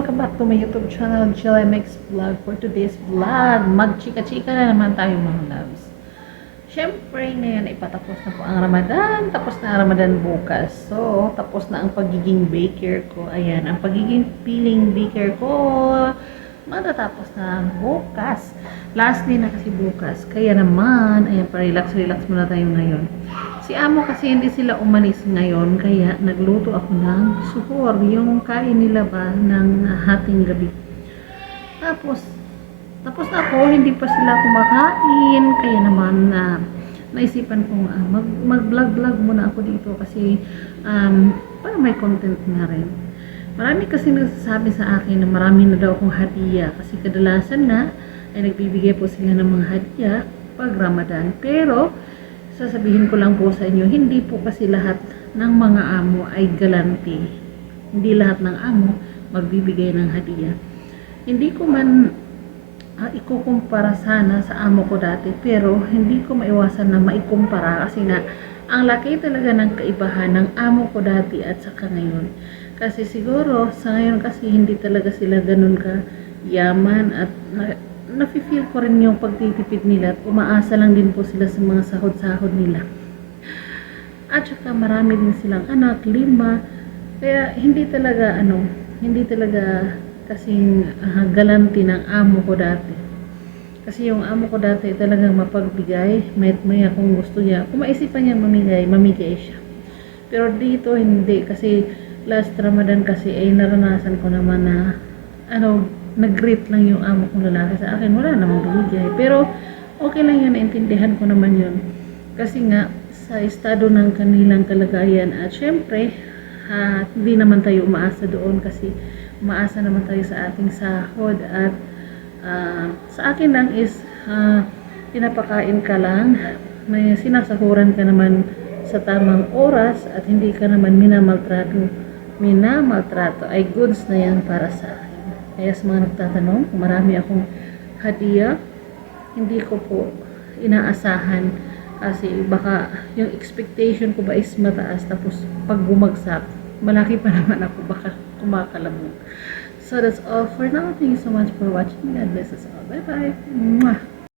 welcome back to my YouTube channel, GLMX Vlog. For today's vlog, magchika-chika na naman tayo mga loves. Siyempre, ngayon ay patapos na po ang Ramadan. Tapos na ang Ramadan bukas. So, tapos na ang pagiging baker ko. Ayan, ang pagiging peeling baker ko, matatapos na bukas. Last day na kasi bukas. Kaya naman, ayan, pa-relax-relax muna tayo ngayon. Si Amo kasi hindi sila umalis ngayon, kaya nagluto ako ng suhor, yung kain nila ba ng hating gabi. Tapos ako, hindi pa sila kumakain, kaya naman naisipan kong mag-vlog-vlog muna ako dito kasi para may content na rin. Marami kasi nagsasabi sa akin na marami na daw akong hadiah kasi kadalasan na ay nagbibigay po sila ng mga hadiah pag Ramadan. Pero sasabihin ko lang po sa inyo, hindi po kasi lahat ng mga amo ay galante. Hindi lahat ng amo magbibigay ng hadiah. Hindi ko man ikukumpara sana sa amo ko dati, pero hindi ko maiwasan na maikumpara kasi na ang laki talaga ng kaibahan ng amo ko dati at saka ngayon. Kasi siguro sa ngayon kasi hindi talaga sila ganun ka yaman at nafe-feel ko rin yung pagtitipid nila at umaasa lang din po sila sa mga sahod-sahod nila. At saka marami din silang anak, 5. Kaya hindi talaga kasing galante ng amo ko dati. Kasi yung amo ko dati talagang mapagbigay, may kung gusto niya. Kung maisipan niya mamigay siya. Pero dito hindi, kasi last Ramadan kasi ay naranasan ko naman na nag-greet lang yung amo kong lalaki sa akin, wala namang bumigay. Pero okay lang yun, naintindihan ko naman yun. Kasi nga, sa estado ng kanilang kalagayan at syempre, hindi naman tayo umaasa doon kasi umaasa naman tayo sa ating sahod at sa akin lang is pinapakain ka lang, may sinasahuran ka naman sa tamang oras at hindi ka naman minamaltrato ay goods na yan para sa akin. Kaya sa mga nagtatanong, kung marami akong hadiah, hindi ko po inaasahan kasi baka yung expectation ko ba is mataas tapos pag bumagsak, malaki pa naman ako, baka kumakalabog. So that's all for now. Thank you so much for watching. God bless us all. Bye bye. Mwah.